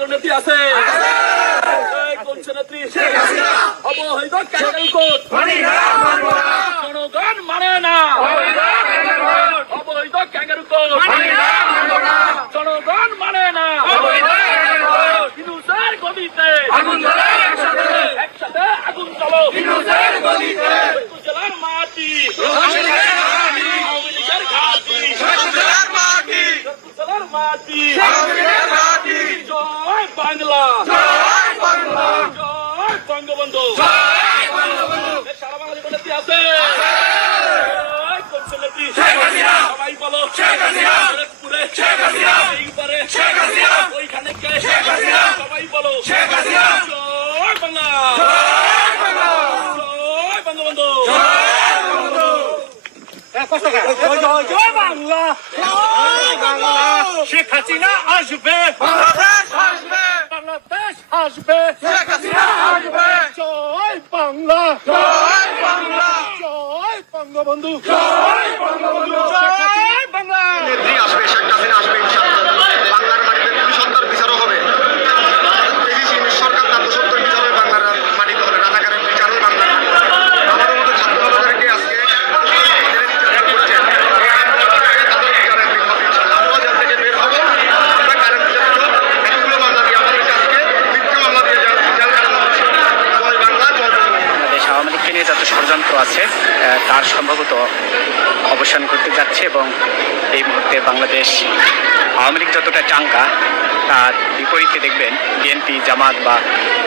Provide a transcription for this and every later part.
কোনো নেত্রী আছে? কোন সে নেত্রী? অবৈধ ক্যাঙ্গারু কোড জনগণ মানে না। অবৈধ ক্যাঙ্গারু কোড জনগণ মানে না। হিন্দুদের গদিতে একসাথে আগুন চলো। জেলার মাটি আওয়ামী লীগের ঘাঁটি। জেলার মাটি জয় বাংলা, জয় বঙ্গবন্ধু। সারা বাংলাদেশ নেত্রী আছে? কোন নেত্রী? সবাই বলো এইবারে ওইখানে কে? সবাই বলো জয় বাংলা, জয় বঙ্গবন্ধু। জয় বাংলা, শেখ হাসিনা আসবে, বাংলাদেশ আসবে, জয় বাংলা, জয় বঙ্গবন্ধু, জয় বাংলা। নেত্রী আসবে, শেখ হাসিনা আসবে ইনশাআল্লাহ। বাংলার মাটিতে সন্তান বিচারও হবে। সরকার তার সত্তর বিচার হবে বাংলার মাটিতে হবে, রাজাকারের বিচার হবে বাংলার মাটিতে। আমাদের মতো ছাত্র জনতাদেরকে আজকে নিয়ে যত ষড়যন্ত্র আছে তার সম্ভবত অবসান করতে যাচ্ছে এবং এই মুহূর্তে বাংলাদেশ আওয়ামী লীগ যতটা চাঙ্গা তার বিপরীতে দেখবেন বিএনপি, জামাত বা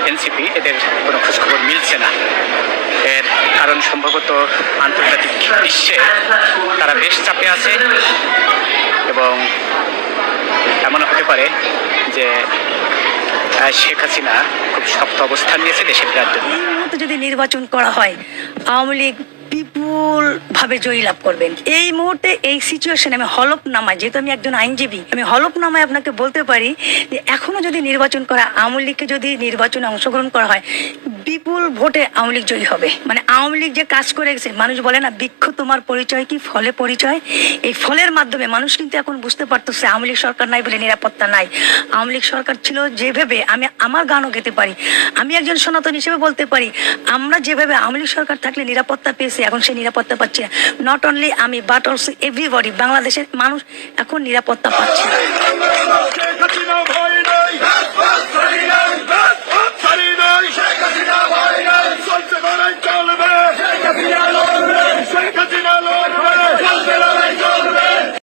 এনসিপি এদের কোনো খোঁজখবর মিলছে না। এর কারণ সম্ভবত আন্তর্জাতিক বিশ্বে তারা বেশ চাপে আছে এবং এমন হতে পারে যে শেখ হাসিনা খুব শক্ত অবস্থান নিয়েছে দেশের জন্য। যদি নির্বাচন করা হয় আওয়ামী লীগ বিপুল ভাবে জয়ী লাভ করবেন। এই মুহূর্তে এই সিচুয়েশন আমি হলফনামায়, যেহেতু আমি একজন আইনজীবী, আমি হলফনামায় আপনাকে বলতে পারি যে এখনো যদি নির্বাচন করা, আওয়ামী লীগকে যদি নির্বাচনে অংশগ্রহণ করা হয় বিপুল ভোটে আওয়ামী লীগ জয়ী হবে। মানে আওয়ামী লীগ যে কাজ করে গেছে, মানুষ বলে না বৃক্ষ তোমার পরিচয় কি, ফলে পরিচয়। এই ফলের মাধ্যমে মানুষ কিন্তু এখন বুঝতে পারতেছে আওয়ামী লীগ সরকার নাই বলে নিরাপত্তা নাই। আওয়ামী লীগ সরকার ছিল যেভাবে, আমি আমার গানও গেতে পারি, আমি একজন সনাতন হিসেবে বলতে পারি, আমরা যেভাবে আওয়ামী লীগ সরকার থাকলে নিরাপত্তা পেয়েছি এখন সেই নিরাপত্তা পাচ্ছি না। নট অনলি আমি বাট অলসো এভরিবডি, বাংলাদেশের মানুষ এখন নিরাপত্তা পাচ্ছে না।